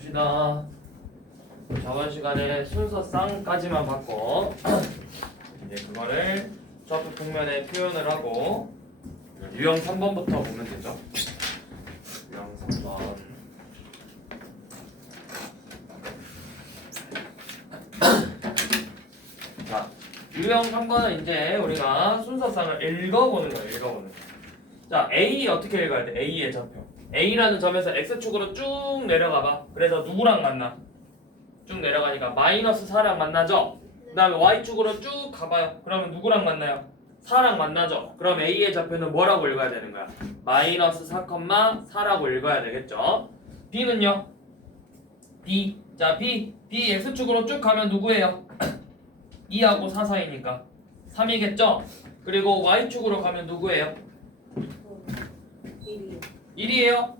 봅시다. 저번 시간에 순서쌍까지만 봤고 이제 그거를 좌표 평면에 표현을 하고 유형 3번부터 보면 되죠. 유형 3번. 자, 유형 3번은 이제 우리가 순서쌍을 읽어보는 거예요. 읽어보는 거. 자, A 어떻게 읽어야 돼? A의 좌표. A라는 점에서 X축으로 쭉 내려가봐. 그래서 누구랑 만나? 쭉 내려가니까 마이너스 4랑 만나죠? 그 다음에 Y축으로 쭉 가봐요. 그러면 누구랑 만나요? 4랑 만나죠? 그럼 A의 좌표는 뭐라고 읽어야 되는 거야? 마이너스 4,4라고 읽어야 되겠죠? B는요? B. 자, B X축으로 쭉 가면 누구예요? 2하고 4 사이니까 3이겠죠? 그리고 Y축으로 가면 누구예요? 1이에요?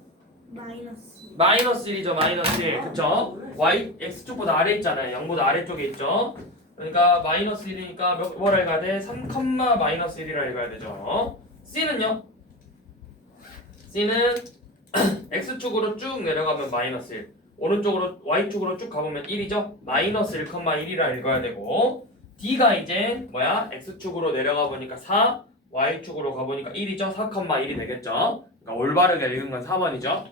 마이너스 1이죠. 마이너스 1. 그쵸? Y, X축보다 아래 있잖아요. 0보다 아래쪽에 있죠. 그러니까 마이너스 1이니까 뭐라 읽어야 돼? 3, 마이너스 1이라 읽어야 되죠. C는요? C는 X축으로 쭉 내려가면 마이너스 1. 오른쪽으로 Y축으로 쭉 가보면 1이죠. 마이너스 1,1이라 읽어야 되고 D가 이제 뭐야? X축으로 내려가 보니까 4, Y축으로 가보니까 1이죠. 4,1이 되겠죠. 그러니까 올바르게 읽은 건 4번이죠.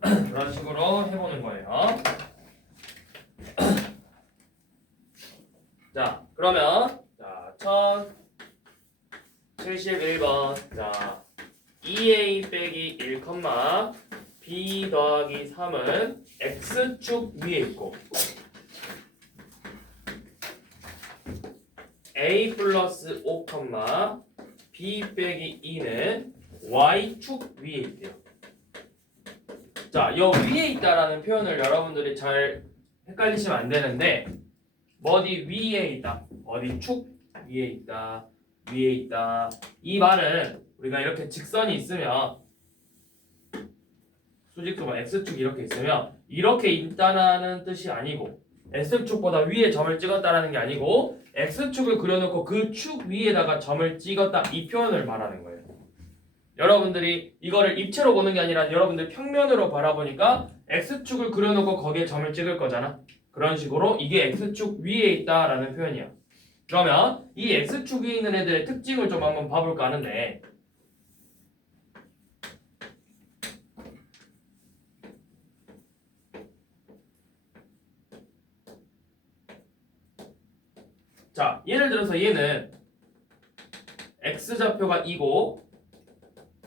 그런 식으로 해보는 거예요. 자, 그러면 자 1071번 자 2a 빼기 1, b 더하기 3은 x축 위에 있고 a 플러스 5, b 빼기 2는 y축 위에 있대요. 자, 여 위에 있다라는 표현을 여러분들이 잘 헷갈리시면 안 되는데 어디 위에 있다, 어디 축 위에 있다, 위에 있다. 이 말은 우리가 이렇게 직선이 있으면 수직도가 x축 이렇게 있으면 이렇게 있다라는 뜻이 아니고 x축보다 위에 점을 찍었다라는 게 아니고 x축을 그려놓고 그 축 위에다가 점을 찍었다 이 표현을 말하는 거예요. 여러분들이 이거를 입체로 보는 게 아니라 여러분들 평면으로 바라보니까 x축을 그려놓고 거기에 점을 찍을 거잖아. 그런 식으로 이게 x축 위에 있다라는 표현이야. 그러면 이 x축 위에 있는 애들의 특징을 좀 한번 봐볼까 하는데 자, 예를 들어서 얘는 x좌표가 2고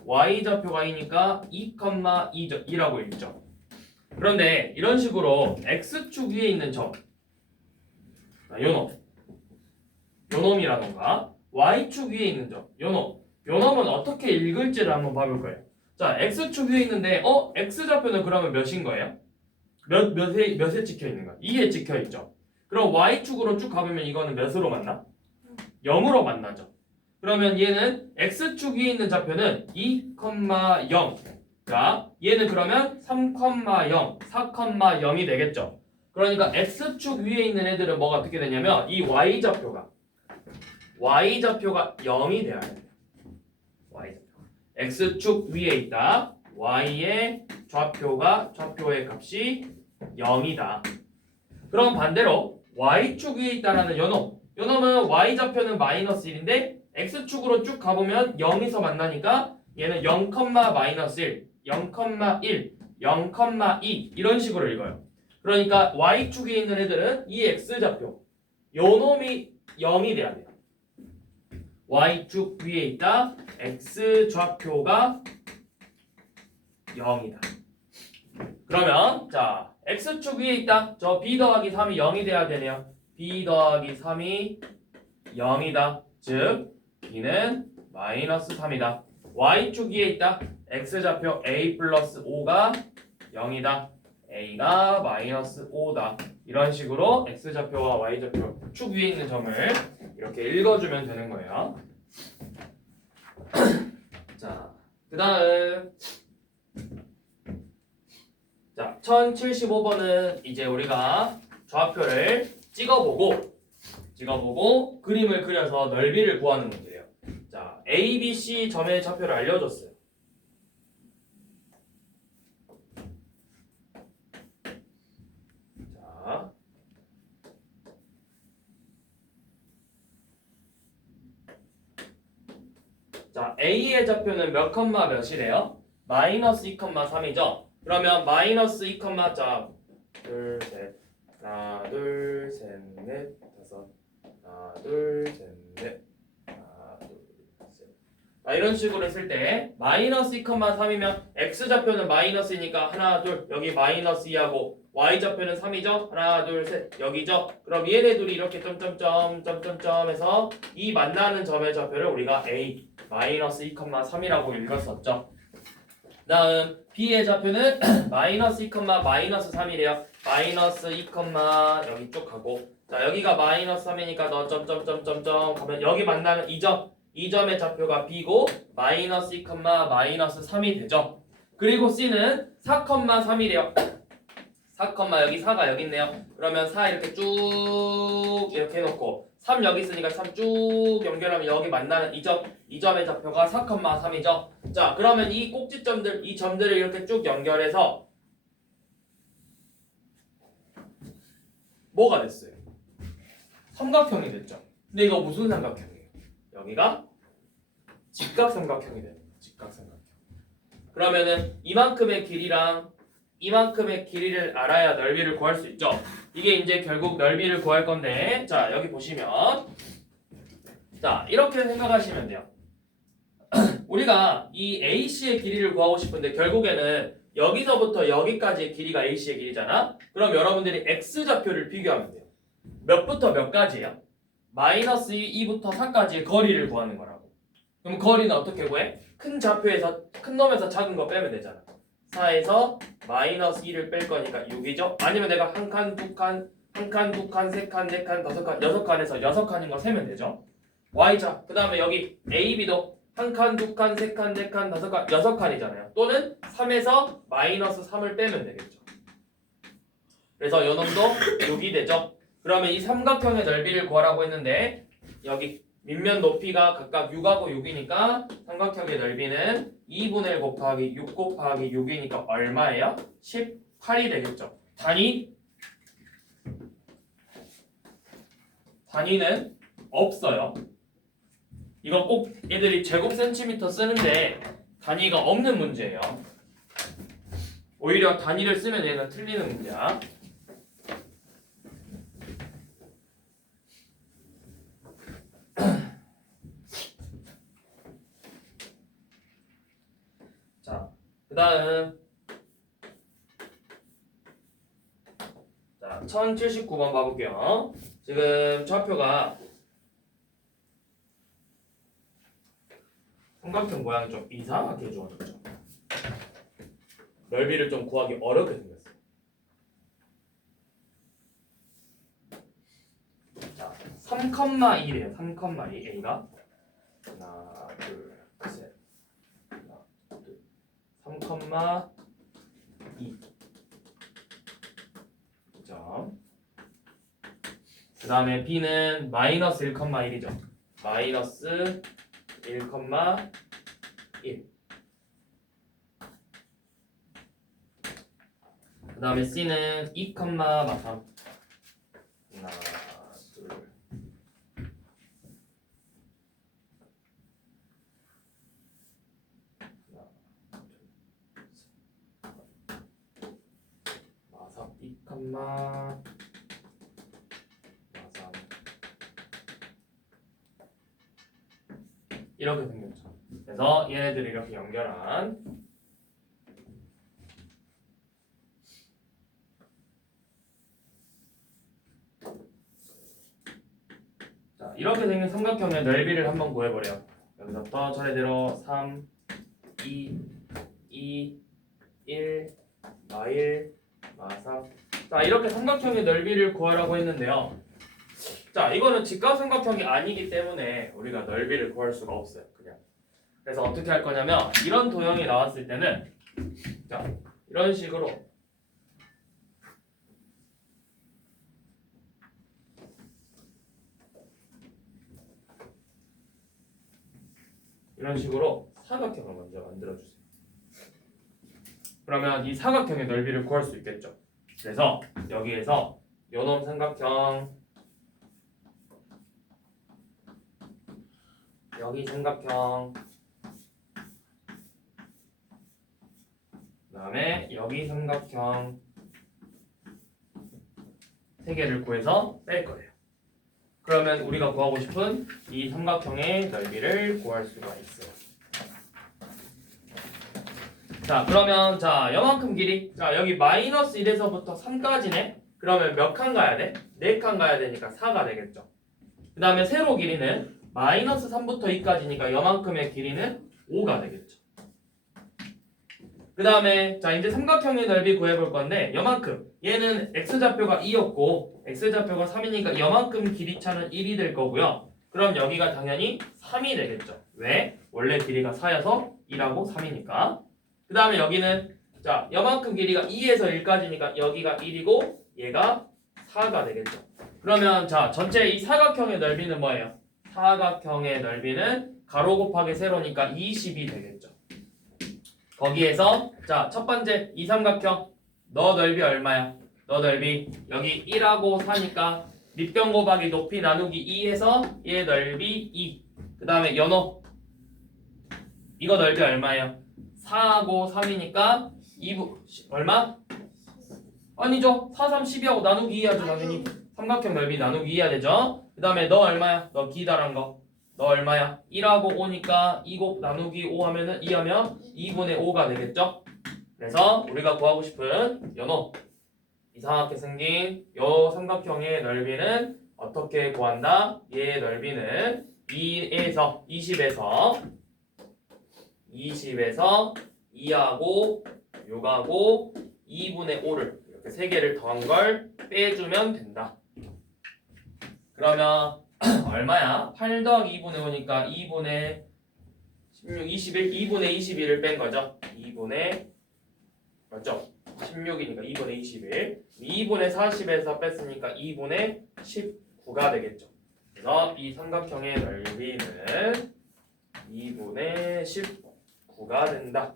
y좌표가 2니까 2,2라고 읽죠. 그런데 이런 식으로 x축 위에 있는 점 요놈이라던가 y축 위에 있는 점 요놈은 어떻게 읽을지를 한번 봐볼 거예요. 자, x축 위에 있는데 x좌표는 그러면 몇인 거예요? 몇에 찍혀 있는 거야? 2에 찍혀 있죠. 그럼 y축으로 쭉 가보면 이거는 몇으로 만나? 0으로 만나죠. 그러면 얘는 x축 위에 있는 좌표는 2,0. 자, 얘는 그러면 3,0, 4,0이 되겠죠. 그러니까 x축 위에 있는 애들은 뭐가 어떻게 되냐면 이 y좌표가 0이 돼야 돼요. y좌표. x축 위에 있다. y의 좌표의 값이 0이다. 그럼 반대로 y축 위에 있다라는 요놈은 y좌표는 마이너스 1인데 x축으로 쭉 가보면 0에서 만나니까 얘는 0, 마이너스 1, 0,1, 0,2 이런 식으로 읽어요. 그러니까 y축에 있는 애들은 이 x좌표 요놈이 0이 돼야 돼요. y축 위에 있다. x좌표가 0이다. 그러면 자 x축 위에 있다. 저 b 더하기 3이 0이 돼야 되네요. b 더하기 3이 0이다. 즉 b는 마이너스 3이다. y축 위에 있다. x좌표 a 플러스 5가 0이다. a가 마이너스 5다. 이런 식으로 x좌표와 y좌표 축 위에 있는 점을 이렇게 읽어주면 되는 거예요. 자, 그 다음 자, 1075번은 이제 우리가 좌표를 찍어보고 그림을 그려서 넓이를 구하는 문제예요. 자, A, B, C 점의 좌표를 알려줬어요. 자, A의 좌표는 몇 컴마 몇이래요? 마이너스 2,3이죠? 그러면 마이너스 2, 자, 둘, 셋, 하나, 둘, 셋, 넷, 다섯, 하나, 둘, 셋, 넷, 하나, 둘, 셋. 자, 이런 식으로 했을 때 마이너스 2,3이면 X좌표는 마이너스이니까 하나, 둘, 여기 마이너스 2하고 Y좌표는 3이죠? 하나, 둘, 셋, 여기죠? 그럼 얘네 둘이 이렇게 점점점 해서 이 만나는 점의 좌표를 우리가 A 마이너스 2,3이라고 읽었었죠. 다음 B의 좌표는 마이너스 2, 마이너스 3이래요. 마이너스 2, 여기 쭉 가고 자 여기가 마이너스 3이니까 너 점점점점점 가면 여기 만나는 이 점의 좌표가 B고 마이너스 2, 마이너스 3이 되죠. 그리고 C는 4, 3이래요. 4, 여기 4가 여기 있네요. 그러면 4 이렇게 쭉 이렇게 해놓고 3 여기 있으니까 3 쭉 연결하면 여기 만나는 이 점의 좌표가 4, 3이죠. 자 그러면 이 꼭지점들 이 점들을 이렇게 쭉 연결해서 뭐가 됐어요? 삼각형이 됐죠. 근데 이거 무슨 삼각형이에요? 여기가 직각삼각형이 돼요. 직각삼각형. 그러면은 이만큼의 길이랑 이만큼의 길이를 알아야 넓이를 구할 수 있죠. 이게 이제 결국 넓이를 구할 건데 자 여기 보시면 자 이렇게 생각하시면 돼요. 우리가 이 AC의 길이를 구하고 싶은데 결국에는 여기서부터 여기까지의 길이가 AC의 길이잖아. 그럼 여러분들이 X좌표를 비교하면 돼요. 몇부터 몇까지예요? 마이너스 2부터 4까지의 거리를 구하는 거라고. 그럼 거리는 어떻게 구해? 큰 좌표에서 큰 놈에서 작은 거 빼면 되잖아. 4에서 마이너스 2를 뺄 거니까 6이죠? 아니면 내가 한 칸, 두 칸, 한 칸, 두 칸, 세 칸, 네 칸, 다섯 칸, 여섯 칸에서 여섯 칸인 거 세면 되죠? Y자. 그 다음에 여기 AB도 한 칸, 두 칸, 세 칸, 네 칸, 다섯 칸, 여섯 칸이잖아요. 또는 3에서 마이너스 3을 빼면 되겠죠. 그래서 요 놈도 6이 되죠. 그러면 이 삼각형의 넓이를 구하라고 했는데 여기 밑면 높이가 각각 6하고 6이니까 삼각형의 넓이는 2분의 1 곱하기 6 곱하기 6이니까 얼마예요? 18이 되겠죠. 단위는 없어요. 이건 꼭 얘들이 제곱 센티미터 쓰는데 단위가 없는 문제예요. 오히려 단위를 쓰면 얘는 틀리는 문제야. 자, 그 다음 자 1079번 봐볼게요. 지금 좌표가 삼각형 모양이 좀 이상하게 주어졌죠. 넓이를 좀 구하기 어렵게 생겼어요. 자, 3,2래요. 3,2 A가 하나, 둘, 셋, 하나, 둘, 3,2 점. 그 다음에 B는 마이너스 1,1이죠. 마이너스 1,1. 그 다음에 C는 2,3. 하나, 둘. 마삼 2,3. 이렇게 생겼죠. 그래서 얘네들을 이렇게 연결한 자 이렇게 생긴 삼각형의 넓이를 한번 구해보래요. 여기서부터 차례대로 3, 2, 2, 1, 마 1, 마 3. 자 이렇게 삼각형의 넓이를 구하라고 했는데요. 자 이거는 직각삼각형이 아니기 때문에 우리가 넓이를 구할 수가 없어요. 그냥. 그래서 어떻게 할 거냐면 이런 도형이 나왔을 때는 자 이런 식으로 사각형을 먼저 만들어주세요. 그러면 이 사각형의 넓이를 구할 수 있겠죠. 그래서 여기에서 요놈 삼각형 여기 삼각형 그다음에 여기 삼각형 세 개를 구해서 뺄 거예요. 그러면 우리가 구하고 싶은 이 삼각형의 넓이를 구할 수가 있어요. 자, 그러면 자, 요만큼 길이. 자, 여기 마이너스 1에서부터 3까지네. 그러면 몇 칸 가야 돼? 4칸 가야 되니까 4가 되겠죠. 그 다음에 세로 길이는 마이너스 3부터 2까지니까 요만큼의 길이는 5가 되겠죠. 그 다음에 자, 이제 삼각형의 넓이 구해볼 건데 요만큼. 얘는 x좌표가 2였고 x좌표가 3이니까 요만큼 길이 차는 1이 될 거고요. 그럼 여기가 당연히 3이 되겠죠. 왜? 원래 길이가 4여서 2하고 3이니까. 그 다음에 여기는 자, 요만큼 길이가 2에서 1까지니까 여기가 1이고 얘가 4가 되겠죠. 그러면 자, 전체 이 사각형의 넓이는 뭐예요? 사각형의 넓이는 가로 곱하기 세로니까 20이 되겠죠. 거기에서 자, 첫 번째 이 삼각형 너 넓이 얼마야? 너 넓이 여기 1하고 4니까 밑변 곱하기 높이 나누기 2에서 얘 넓이 2. 그 다음에 연호 이거 넓이 얼마예요? 4하고 3이니까 2부 얼마? 아니죠. 4, 3, 12하고 나누기 2 하죠. 당연히 삼각형 넓이 나누기 2 해야 되죠. 그 다음에 너 얼마야? 너 기다란 거. 너 얼마야? 1하고 5니까 2곱 나누기 5 하면은 2 하면 2분의 5가 되겠죠. 그래서 우리가 구하고 싶은 연호 이상하게 생긴 요 삼각형의 넓이는 어떻게 구한다? 얘의 넓이는 20에서 2하고 6하고 2분의 5를 이렇게 세 개를 더한 걸 빼주면 된다. 그러면 얼마야? 8 더하기 2분의 5니까 2분의 16, 21, 2분의 21을 뺀 거죠. 2분의 맞죠? 16이니까 2분의 21 2분의 40에서 뺐으니까 2분의 19가 되겠죠. 그래서 이 삼각형의 넓이는 2분의 19가 된다.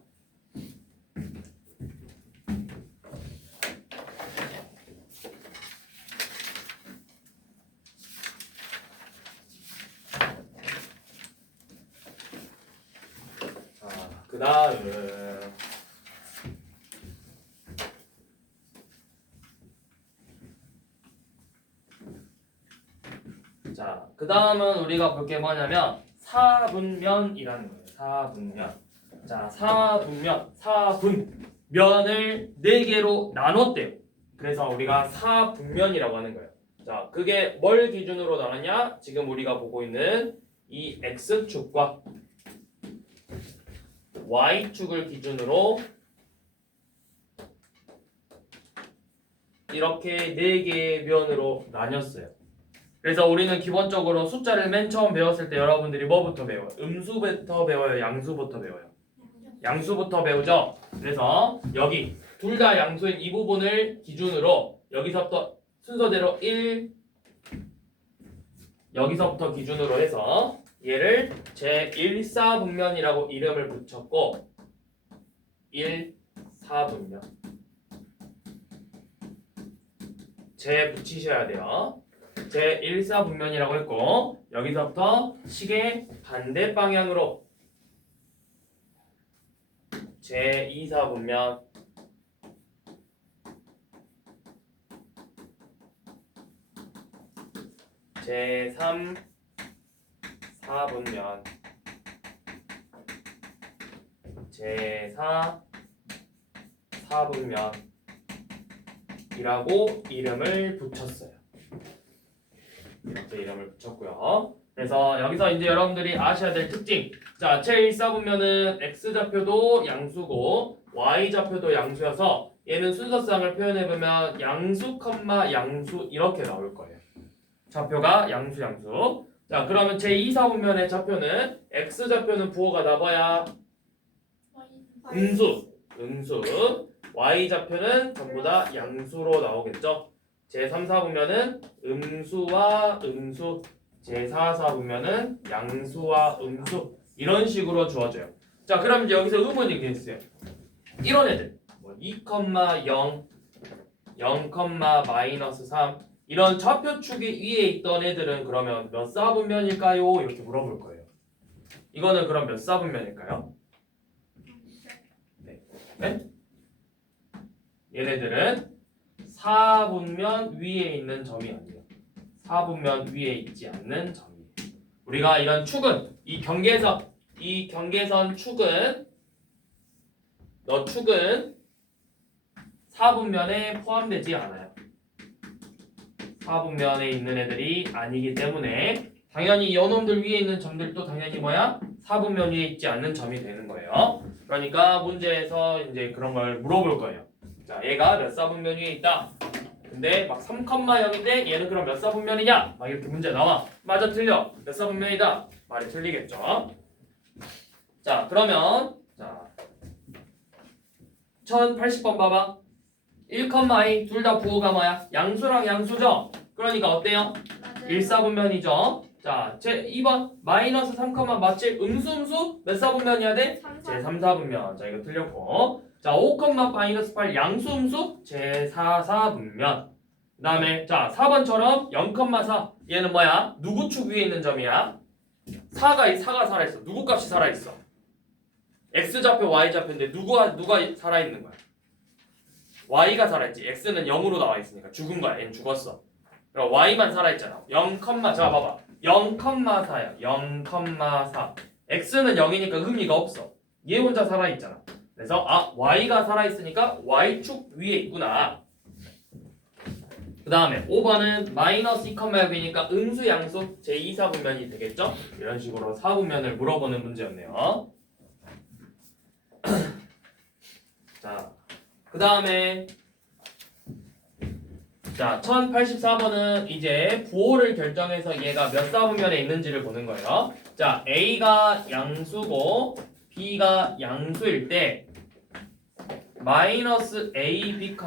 그 다음 자, 그 다음은 우리가 볼 게 뭐냐면 사분면이라는 거예요. 사분면. 자, 사분면을 4개로 나눴대요. 그래서 우리가 사분면이라고 하는 거예요. 자, 그게 뭘 기준으로 나눴냐? 지금 우리가 보고 있는 이 x축과 y축을 기준으로 이렇게 4개의 면으로 나뉘었어요. 그래서 우리는 기본적으로 숫자를 맨 처음 배웠을 때 여러분들이 뭐부터 배워요? 음수부터 배워요? 양수부터 배워요? 양수부터 배우죠? 그래서 여기 둘 다 양수인 이 부분을 기준으로 여기서부터 순서대로 1 여기서부터 기준으로 해서 얘를 제1사분면이라고 이름을 붙였고 1사분면 제 붙이셔야 돼요. 제1사분면이라고 했고 여기서부터 식의 반대 방향으로 제2사분면 제3사분면 제4사분면이라고 이름을 붙였어요. 이렇게 이름을 붙였고요. 그래서 여기서 이제 여러분들이 아셔야 될 특징. 자, 제1사분면은 x좌표도 양수고 y좌표도 양수여서 얘는 순서상을 표현해보면 양수, 양수 이렇게 나올 거예요. 좌표가 양수, 양수. 자, 그러면 제2사분면의 좌표는 x좌표는 부호가 나봐야 음수. y좌표는 전부 다 양수로 나오겠죠. 제3사분면은 음수와 음수, 제4사분면은 양수와 음수 이런 식으로 주어져요. 자, 그럼 이제 여기서 의문이 있어요. 이런 애들 2, 0, 0, 마이너스 3 이런 좌표축이 위에 있던 애들은 그러면 몇 사분면일까요? 이렇게 물어볼 거예요. 이거는 그럼 몇 사분면일까요? 네? 얘네들은 4분면 위에 있는 점이 아니에요. 4분면 위에 있지 않는 점이에요. 우리가 이런 축은 이 경계선 축은 너 축은 4분면에 포함되지 않아요. 4분면에 있는 애들이 아니기 때문에 당연히 요놈들 위에 있는 점들도 당연히 뭐야? 4분면 위에 있지 않는 점이 되는 거예요. 그러니까 문제에서 이제 그런 걸 물어볼 거예요. 자, 얘가 몇 4분면 위에 있다. 근데 막 3,0인데 얘는 그럼 몇 4분면이냐? 막 이렇게 문제 나와. 맞아 틀려. 몇 4분면이다. 말이 틀리겠죠. 자, 그러면 자 1080번 봐봐. 1,i 둘 다 부호가 뭐야? 양수랑 양수죠? 그러니까 어때요? 1, 4분면이죠? 자, 제 2번 마이너스 3, 맞지? 음수 몇 4분면이야 돼? 제 3, 4분면. 자, 이거 틀렸고. 자, 5, 마이너스 8 양수 음수 제 4, 4분면. 그 다음에 자 4번처럼 0,4 얘는 뭐야? 누구 축 위에 있는 점이야? 4가 살아있어. 누구 값이 살아있어? X좌표, Y좌표인데 누가 살아있는 거야? Y가 살아있지. X는 0으로 나와 있으니까 죽은 거야. 얘는 죽었어. 그럼 Y만 살아있잖아. 0, 자 봐봐. 0,4야. 0,4. X는 0이니까 의미가 없어. 얘 혼자 살아있잖아. 그래서 Y가 살아있으니까 Y축 위에 있구나. 그 다음에 5번은 마이너스 2,6이니까 음수 양수 제2, 4분면이 되겠죠? 이런 식으로 4분면을 물어보는 문제였네요. 자, 그 다음에 자 1084번은 이제 부호를 결정해서 얘가 몇 4분면에 있는지를 보는 거예요. 자, A가 양수고 B가 양수일 때 마이너스 A, B,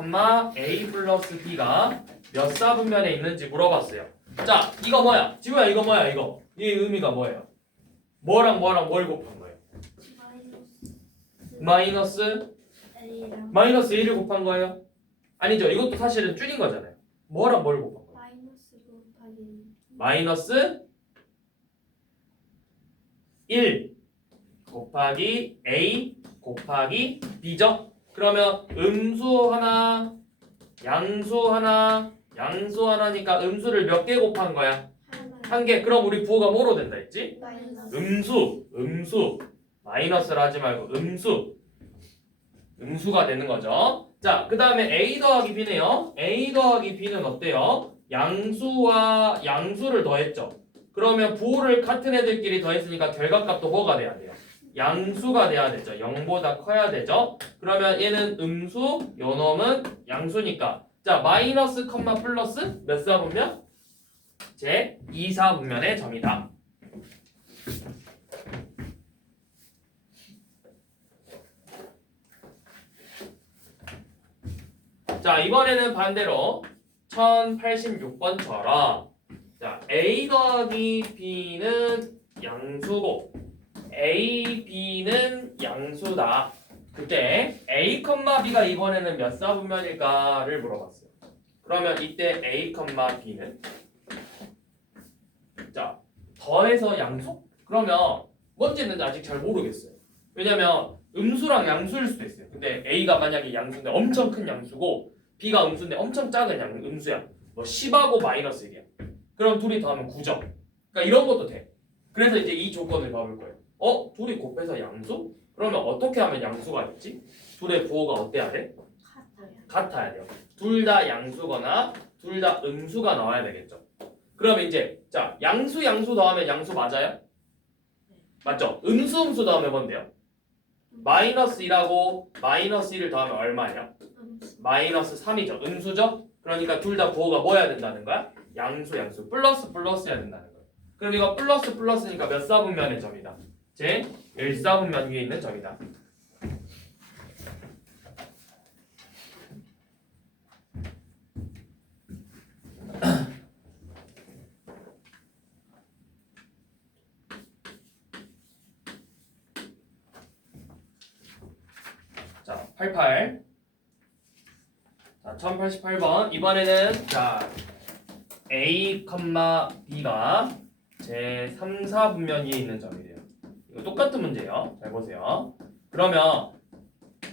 A 플러스 B가 몇 4분면에 있는지 물어봤어요. 자, 이거 뭐야? 지구야, 이거 뭐야, 이거? 이 의미가 뭐예요? 뭐랑 뭘 곱한 거예요? 마이너스 마이너스 1을 곱한 거예요? 아니죠. 이것도 사실은 줄인 거잖아요. 뭐랑 뭘 곱한 거예요? 마이너스 1 곱하기 A 곱하기 B죠? 그러면 음수 하나, 양수 하나니까 음수를 몇 개 곱한 거야? 한 개. 그럼 우리 부호가 뭐로 된다 했지? 음수. 마이너스를 하지 말고 음수가 되는 거죠. 자, 그 다음에 A 더하기 B네요. A 더하기 B는 어때요? 양수와 양수를 더했죠. 그러면 부호를 같은 애들끼리 더했으니까 결과값도 뭐가 돼야 돼요? 양수가 돼야 되죠. 0보다 커야 되죠. 그러면 얘는 음수, 요놈은 양수니까. 자, 마이너스, 플러스 몇 4분면? 제 2, 4분면의 점이다. 자, 이번에는 반대로 1086번처럼 자, A 더하기 B는 양수고 A, B는 양수다. 그때 A, B가 이번에는 몇 4분면일까를 물어봤어요. 그러면 이때 A, B는 자, 더해서 양수? 그러면 뭔지는 아직 잘 모르겠어요. 왜냐면 음수랑 양수일 수도 있어요. 근데 A가 만약에 양수인데 엄청 큰 양수고 B가 음수인데 엄청 작은 음수야. 뭐 10하고 마이너스 1이야. 그럼 둘이 더하면 9점. 그러니까 이런 것도 돼. 그래서 이제 이 조건을 봐볼 거예요. 둘이 곱해서 양수? 그러면 어떻게 하면 양수가 됐지? 둘의 부호가 어때야 돼? 같아야 돼요. 둘 다 양수거나 둘 다 음수가 나와야 되겠죠. 그러면 이제 자 양수 더하면 양수 맞아요? 맞죠? 음수 더하면 뭔데요? 마이너스 1하고 마이너스 1을 더하면 얼마예요? 마이너스 3이죠. 음수죠? 그러니까 둘 다 부호가 뭐여야 된다는 거야? 양수 플러스여야 된다는 거예요. 그럼 이거 플러스니까 몇 4분면의 점이다? 제 1, 4분면 위에 있는 점이다. 자, 88. 자, 1088번. 이번에는 자 A, B가 제 3, 4분면 위에 있는 점이래요. 이거 똑같은 문제예요. 잘 보세요. 그러면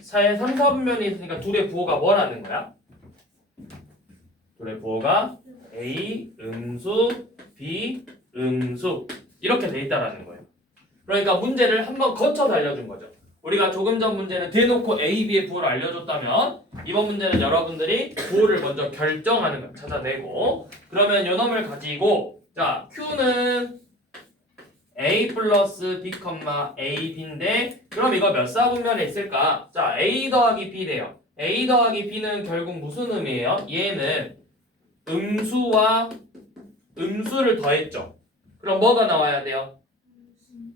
사이에 3, 4분면이 있으니까 둘의 부호가 뭐라는 거야? 둘의 부호가 A 음수, B 음수 이렇게 돼 있다라는 거예요. 그러니까 문제를 한번 거쳐서 알려준 거죠. 우리가 조금 전 문제는 대놓고 A, B의 부호를 알려줬다면 이번 문제는 여러분들이 부호를 먼저 결정하는 걸 찾아내고 그러면 요 놈을 가지고 자 Q는 A 플러스 B, A, B인데 그럼 이거 몇 사분면에 있을까? 자 A 더하기 B래요. A 더하기 B는 결국 무슨 의미예요? 얘는 음수와 음수를 더했죠. 그럼 뭐가 나와야 돼요?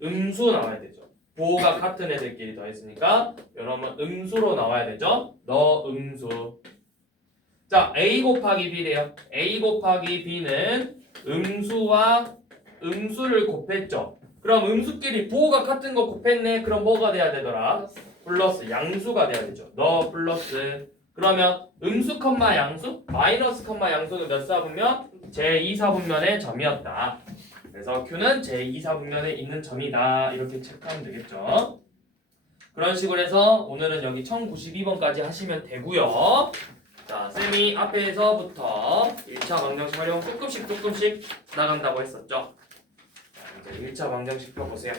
음수 나와야 되죠. 부호가 같은 애들끼리 더했으니까 여러분 음수로 나와야 되죠. 너 음수. 자 A 곱하기 B래요. A 곱하기 B는 음수와 음수를 곱했죠. 그럼 음수끼리 부호가 같은 거 곱했네. 그럼 뭐가 돼야 되더라? 플러스 양수가 돼야 되죠. 너 플러스. 그러면 음수 컴마 양수? 마이너스 컴마 양수는 몇 사분면? 제2사분면의 점이었다. 그래서 Q는 제2사분면에 있는 점이다. 이렇게 체크하면 되겠죠. 그런 식으로 해서 오늘은 여기 1092번까지 하시면 되고요. 자, 쌤이 앞에서부터 1차 방정식 활용 조금씩 나간다고 했었죠. 자, 이제 1차 방정식 펴보세요.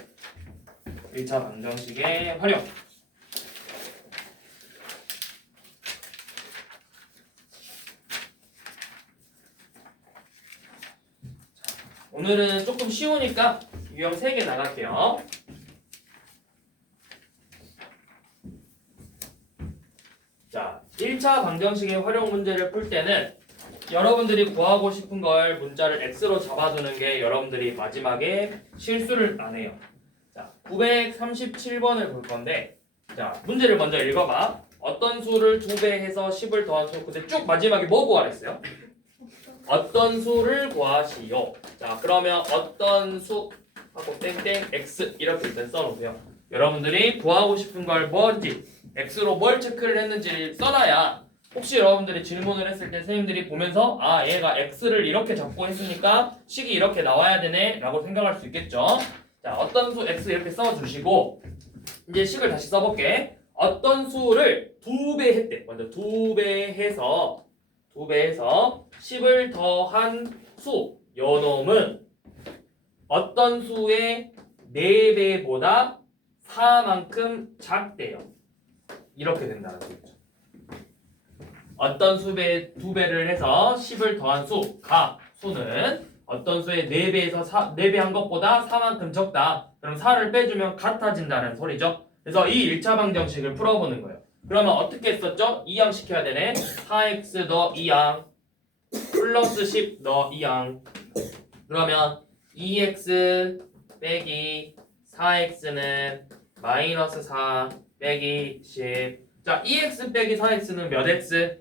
1차 방정식의 활용. 오늘은 조금 쉬우니까 유형 3개 나갈게요. 자, 1차 방정식의 활용 문제를 풀 때는 여러분들이 구하고 싶은 걸 문자를 X로 잡아두는 게 여러분들이 마지막에 실수를 안 해요. 자, 937번을 볼 건데 자, 문제를 먼저 읽어봐. 어떤 수를 2배 해서 10을 더한 수 근데 쭉 마지막에 뭐 구하랬어요? 어떤 수를 구하시오. 자, 그러면 어떤 수 하고 땡땡 X 이렇게 일단 써놓으세요. 여러분들이 구하고 싶은 걸 뭔지 X로 뭘 체크를 했는지 써놔야 혹시 여러분들이 질문을 했을 때 선생님들이 보면서 아 얘가 X를 이렇게 잡고 했으니까 식이 이렇게 나와야 되네 라고 생각할 수 있겠죠. 자 어떤 수 X 이렇게 써주시고 이제 식을 다시 써볼게. 어떤 수를 2배 했대. 먼저 2배 해서 10을 더한 수 요놈은 어떤 수의 4배보다 4만큼 작대요. 이렇게 된다는 거죠. 어떤 수의 2배를 해서 10을 더한 수는 어떤 수의 4배에서 4배 한 것보다 4만큼 적다. 그럼 4를 빼주면 같아진다는 소리죠. 그래서 이 1차 방정식을 풀어보는 거예요. 그러면 어떻게 했었죠? 2양 시켜야 되네. 4x 더 2양 플러스 10 더 2양 그러면 2x 빼기 4x는 마이너스 4 빼기 10. 자, 2x 빼기 4x는 몇 x?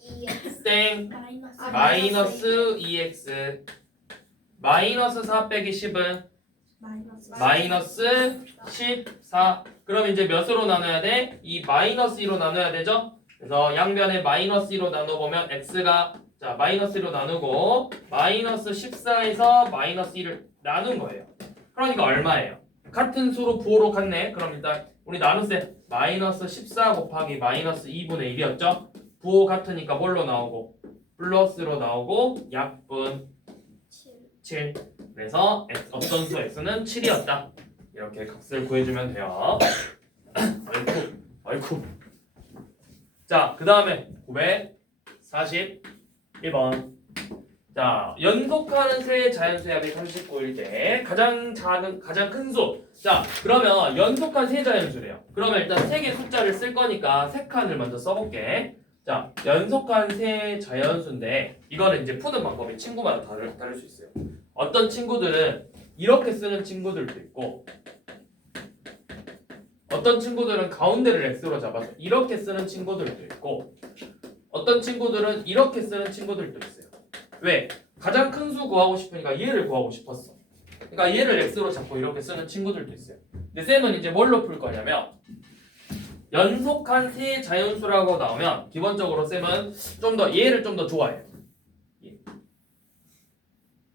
2x 땡. 마이너스 마이너스 2x. 마이너스 4 빼기 10은 마이너스 14. 그럼 이제 몇으로 나눠야 돼? 이 마이너스 2로 나눠야 되죠? 그래서 양변에 마이너스 2로 나눠보면 x가 자 마이너스 1로 나누고 마이너스 14에서 마이너스 1을 나눈 거예요. 그러니까 얼마예요? 같은 수로 부호로 같네. 그럼 일단 우리 나눗셈 마이너스 14 곱하기 마이너스 2분의 1이었죠? 부호 같으니까 뭘로 나오고 플러스로 나오고 약분 7. 그래서 어떤 수 x는 7이었다. 이렇게 값을 구해주면 돼요. 아이쿠. 자, 그 다음에 941번. 자, 연속하는 세 자연수의 합이 39일 때 가장 큰 수. 자, 그러면 연속한 세 자연수래요. 그러면 일단 세 개 숫자를 쓸 거니까 세 칸을 먼저 써볼게. 자, 연속한 세 자연수인데 이거는 이제 푸는 방법이 친구마다 다를 수 있어요. 어떤 친구들은 이렇게 쓰는 친구들도 있고 어떤 친구들은 가운데를 x로 잡아서 이렇게 쓰는 친구들도 있고 어떤 친구들은 이렇게 쓰는 친구들도 있어요. 왜? 가장 큰 수 구하고 싶으니까 얘를 구하고 싶었어. 그러니까 얘를 x로 잡고 이렇게 쓰는 친구들도 있어요. 근데 쌤은 이제 뭘로 풀 거냐면 연속한 세 자연수라고 나오면 기본적으로 쌤은 얘를 좀 더 좋아해요.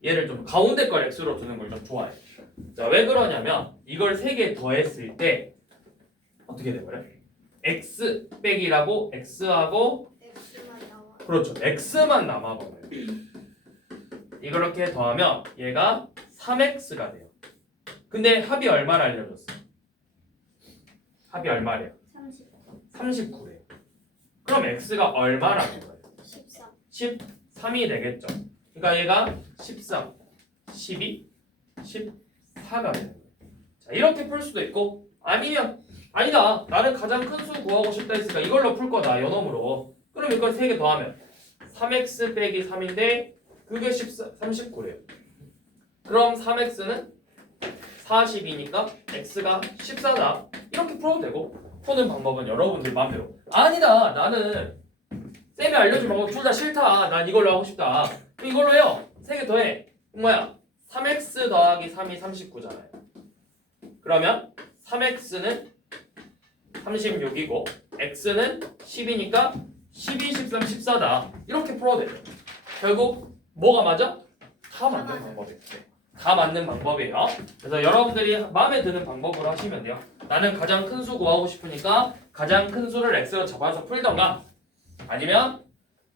얘를 좀 가운데 걸 x로 두는 걸 좀 좋아해요. 자, 왜 그러냐면 이걸 3개 더했을 때 어떻게 돼버려? x 빼기라고 x하고 X만 나와. 그렇죠. x만 남아버려요. 이렇게 더하면 얘가 3x가 돼요. 근데 합이 얼마를 알려줬어? 합이 얼마래요? 30. 39래요. 그럼 x가 얼마라는 거예요? 13. 13이 되겠죠. 그러니까 얘가 13, 12, 14가 되는 거예요. 자, 이렇게 풀 수도 있고 아니면 아니다. 나는 가장 큰 수 구하고 싶다 했으니까 이걸로 풀 거다. 연놈으로. 그럼 이걸 3개 더하면 3x 빼기 3인데 그게 39래요. 그럼 3x는 40이니까 x가 14다. 이렇게 풀어도 되고 푸는 방법은 여러분들 마음대로. 아니다. 나는 쌤이 알려준 방법 둘 다 싫다. 난 이걸로 하고 싶다. 그럼 이걸로 해요. 3개 더해. 뭐야? 3x 더하기 3이 39잖아요. 그러면 3x는 36이고 x는 10이니까 12, 13, 14다. 이렇게 풀어도 돼요. 결국 뭐가 맞아? 다 맞는 방법이에요. 네. 다 맞는 방법이에요. 그래서 여러분들이 마음에 드는 방법으로 하시면 돼요. 나는 가장 큰 수 구하고 싶으니까 가장 큰 수를 x로 잡아서 풀던가 아니면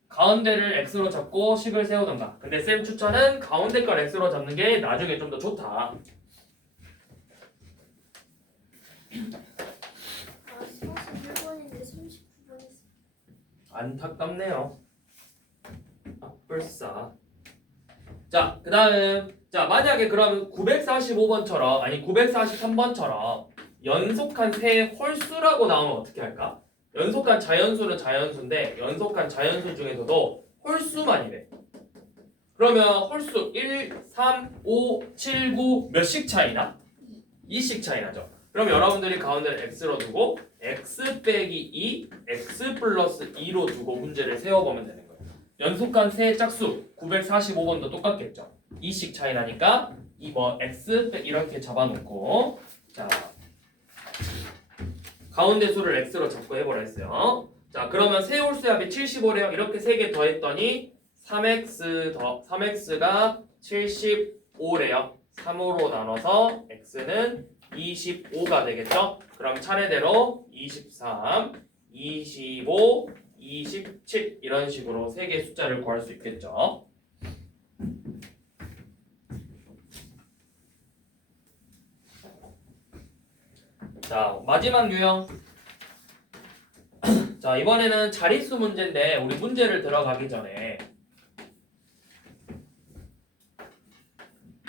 가운데를 x로 잡고 식을 세우던가. 근데 쌤 추천은 가운데 걸 x로 잡는 게 나중에 좀 더 좋다. 아, 41번인데 39번 했어. 안타깝네요. 아뿔싸. 자, 그 다음. 자, 만약에 그럼 945번처럼, 아니 943번처럼 연속한 세 홀수라고 나오면 어떻게 할까? 연속한 자연수는 자연수인데, 연속한 자연수 중에서도 홀수만이래. 그러면 홀수 1, 3, 5, 7, 9 몇씩 차이나? 2씩 차이 나죠. 그럼 여러분들이 가운데를 x로 두고 x 빼기 2, x 플러스 2로 두고 문제를 세워보면 되는 거예요. 연속한 세 짝수 945번도 똑같겠죠. 2씩 차이 나니까 이 뭐 x 이렇게 잡아놓고 자 가운데 수를 x로 잡고 해보라 했어요. 자 그러면 세 홀수의 합이 75래요. 이렇게 세 개 더했더니 3x가 75래요. 3으로 나눠서 x는 25가 되겠죠? 그럼 차례대로 23, 25, 27 이런 식으로 세 개의 숫자를 구할 수 있겠죠? 자, 마지막 유형. 자, 이번에는 자릿수 문제인데 우리 문제를 들어가기 전에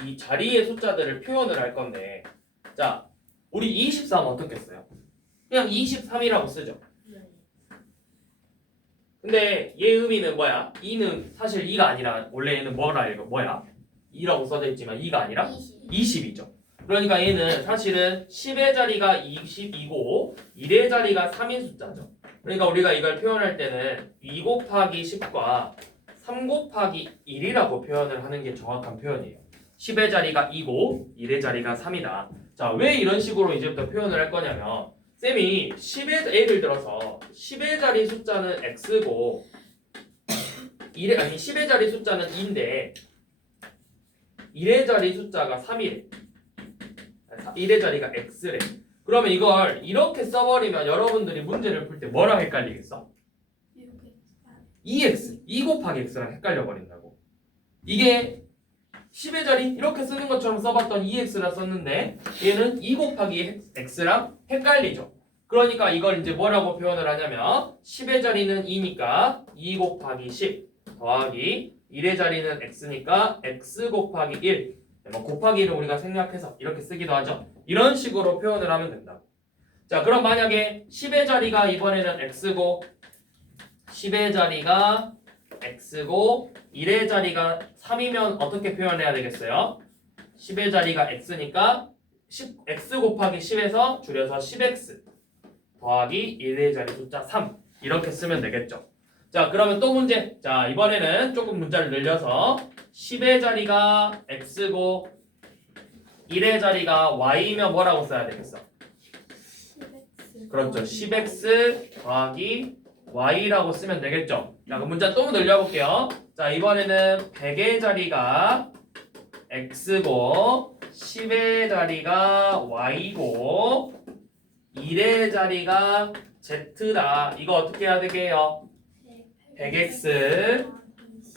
이 자리의 숫자들을 표현을 할 건데 자, 우리 23 어떻게 써요? 그냥 23이라고 쓰죠. 근데 얘 의미는 뭐야? 2는 사실 2가 아니라 원래 얘는 뭐라 읽어? 뭐야? 2라고 써져 있지만 2가 아니라 20. 20이죠. 그러니까 얘는 사실은 10의 자리가 20이고 1의 자리가 3인 숫자죠. 그러니까 우리가 이걸 표현할 때는 2 곱하기 10과 3 곱하기 1이라고 표현을 하는 게 정확한 표현이에요. 10의 자리가 2고 1의 자리가 3이다. 자, 왜 이런 식으로 이제부터 표현을 할 거냐면 쌤이 10의 예를 들어서 10의 자리 숫자는 x고 10의 자리 숫자는 2인데 1의 자리 숫자가 3이래. 1의 자리가 x래. 그러면 이걸 이렇게 써버리면 여러분들이 문제를 풀 때 뭐랑 헷갈리겠어? 2x, 2 곱하기 x랑 헷갈려 버린다고. 이게 10의 자리 이렇게 쓰는 것처럼 써봤던 2x라 썼는데 얘는 2 곱하기 x랑 헷갈리죠. 그러니까 이걸 이제 뭐라고 표현을 하냐면 10의 자리는 2니까 2 곱하기 10 더하기 1의 자리는 x니까 x 곱하기 1 뭐 곱하기 1을 우리가 생략해서 이렇게 쓰기도 하죠. 이런 식으로 표현을 하면 된다. 자 그럼 만약에 10의 자리가 이번에는 x고 10의 자리가 x고 1의 자리가 3이면 어떻게 표현해야 되겠어요? 10의 자리가 x니까 x 곱하기 10에서 줄여서 10x 더하기 1의 자리 숫자 3 이렇게 쓰면 되겠죠. 자 그러면 또 문제. 자 이번에는 조금 문자를 늘려서 10의 자리가 x고 1의 자리가 y면 뭐라고 써야 되겠어? 10x. 그렇죠. 10x 더하기 y라고 쓰면 되겠죠. 자 그럼 문자 또 늘려볼게요. 자 이번에는 100의 자리가 x고 10의 자리가 y고 1의 자리가 z다. 이거 어떻게 해야 되게요? 100x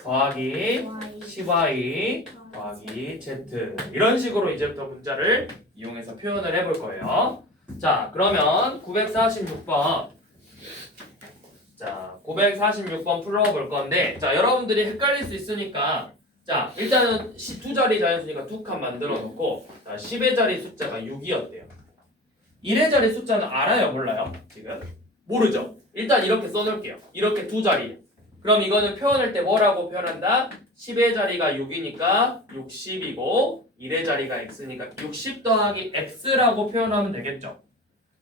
더하기 10y 더하기 z. 이런 식으로 이제부터 문자를 이용해서 표현을 해볼 거예요. 자, 그러면 946번. 자, 946번 풀어볼 건데, 자, 여러분들이 헷갈릴 수 있으니까, 자, 일단은 두 자리 자연수니까 두 칸 만들어 놓고, 자, 10의 자리 숫자가 6이었대요. 1의 자리 숫자는 알아요? 몰라요? 지금? 모르죠? 일단 이렇게 써놓을게요. 이렇게 두 자리. 그럼 이거는 표현할 때 뭐라고 표현한다? 10의 자리가 6이니까 60이고 1의 자리가 x니까 60 더하기 x라고 표현하면 되겠죠.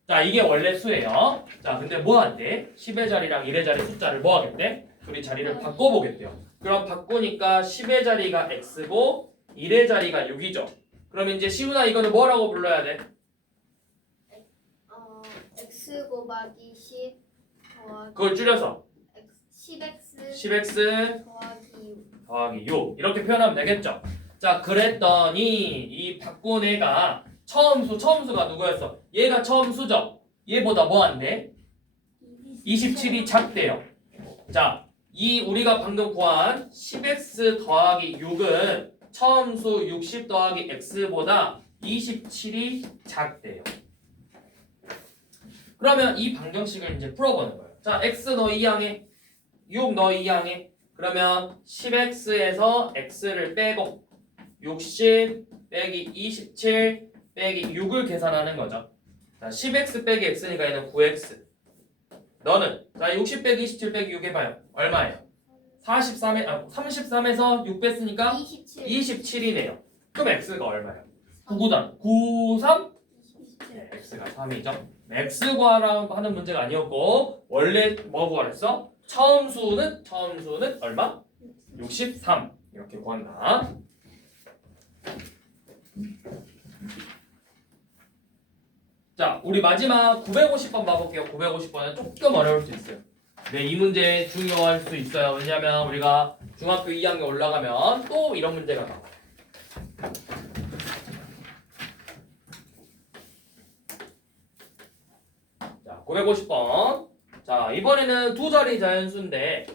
자, 이게 원래 수예요. 자, 근데 뭐 한대? 10의 자리랑 1의 자리 숫자를 뭐 하겠대? 둘이 자리를 바꿔보겠대요. 그럼 바꾸니까 10의 자리가 x고 1의 자리가 6이죠. 그럼 이제 시훈아 이거는 뭐라고 불러야 돼? x 곱하기 10 더하기 그걸 줄여서 10x 10x 더하기 6 더하기 6 이렇게 표현하면 되겠죠. 자, 그랬더니 이 바꾼 애가 처음수가 누구였어? 얘가 처음수죠. 얘보다 뭐 한대? 27이 작대요. 자, 이 우리가 방금 구한 10x 더하기 6은 처음수 60 더하기 x보다 27이 작대요. 그러면 이 방정식을 이제 풀어보는 거예요. 자, x 너 2항에 6 너 2항에 그러면 10x에서 x를 빼고 60 빼기 27 빼기 6을 계산하는 거죠. 자, 10x 빼기 x니까 얘는 9x. 너는 자 60 빼기 27 빼기 6 해봐요. 얼마예요? 33에서 6 뺐으니까 27이네요. 그럼 x가 얼마예요? 99단 93? 네, x가 3이죠. x 구하라는 문제가 아니었고 원래 뭐 구하랬어? 처음수는 얼마? 63 이렇게 구한다. 자, 우리 마지막 950번 봐볼게요. 950번은 조금 어려울 수 있어요. 네, 이 문제 중요할 수 있어요. 왜냐면 우리가 중학교 2학년 올라가면 또 이런 문제가 나와요. 자, 950번. 자, 이번에는 두 자리 자연수인데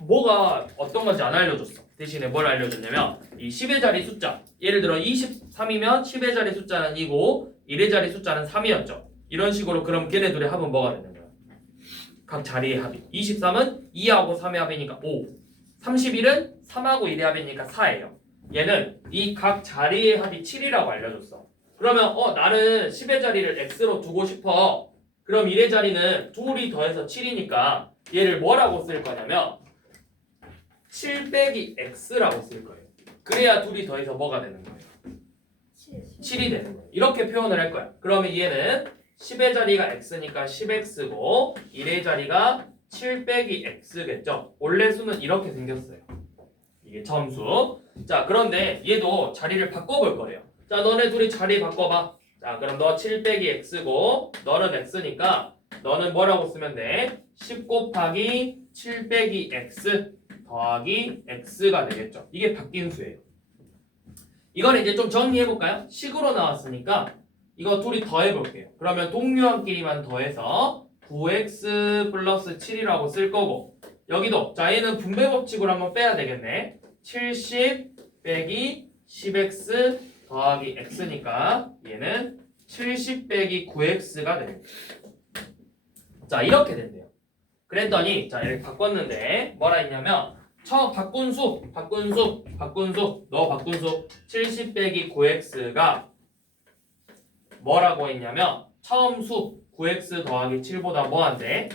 뭐가 어떤 건지 안 알려줬어. 대신에 뭘 알려줬냐면 이 10의 자리 숫자 예를 들어 23이면 10의 자리 숫자는 2고 1의 자리 숫자는 3이었죠. 이런 식으로 그럼 걔네들의 합은 뭐가 되는 거야? 각 자리의 합이 23은 2하고 3의 합이니까 5 31은 3하고 1의 합이니까 4예요. 얘는 이 각 자리의 합이 7이라고 알려줬어. 그러면 나는 10의 자리를 x로 두고 싶어. 그럼 1의 자리는 둘이 더해서 7이니까 얘를 뭐라고 쓸 거냐면 7 빼기 x라고 쓸 거예요. 그래야 둘이 더해서 뭐가 되는 거예요? 7이 되는 거예요. 이렇게 표현을 할 거야. 그러면 얘는 10의 자리가 x니까 10x고 1의 자리가 7 빼기 x겠죠. 원래 수는 이렇게 생겼어요. 이게 처음수. 자, 그런데 얘도 자리를 바꿔볼 거래요. 자, 너네 둘이 자리 바꿔봐. 자, 그럼 너 7 빼기 x고 너는 x니까 너는 뭐라고 쓰면 돼? 10 곱하기 7 빼기 x 더하기 x가 되겠죠. 이게 바뀐 수예요. 이건 이제 좀 정리해볼까요? 식으로 나왔으니까 이거 둘이 더해볼게요. 그러면 동류항끼리만 더해서 9x 플러스 7이라고 쓸 거고 여기도 자 얘는 분배 법칙으로 한번 빼야 되겠네. 70 빼기 10x 더하기 x니까 얘는 70 빼기 9x가 됩니다. 자 이렇게 된대요. 그랬더니 자 이렇게 바꿨는데 뭐라 했냐면 바꾼 수 너 바꾼 수 70 빼기 9x가 뭐라고 했냐면 처음 수 9x 더하기 7보다 뭐한데?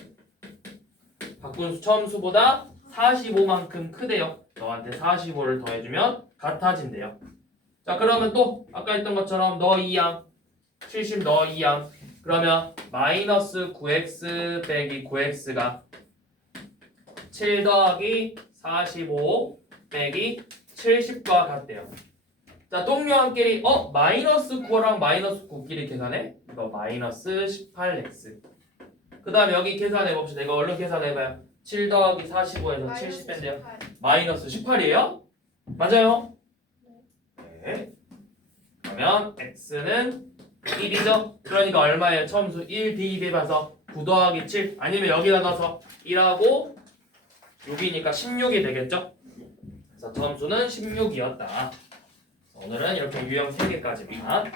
바꾼 수 처음 수보다 45만큼 크대요. 너한테 45를 더해주면 같아진대요. 자 그러면 또 아까 했던 것처럼 너 2항 70 너 2항 그러면 마이너스 9x 빼기 9x가 7 더하기 45 빼기 70과 같대요. 자 동료함끼리 마이너스 9랑 마이너스 9끼리 계산해? 이거 마이너스 18x 그 다음에 여기 계산해 봅시다. 이거 얼른 계산해봐요. 7 더하기 45에서 70 뺀대요. 마이너스 18이에요? 맞아요? 네. 그러면 x는 1이죠? 그러니까 얼마예요? 처음수 1 대입해봐서 9 더하기 7 아니면 여기다 넣어서 1하고 6이니까 16이 되겠죠? 그래서 점수는 16이었다. 오늘은 이렇게 유형 3개까지입니다.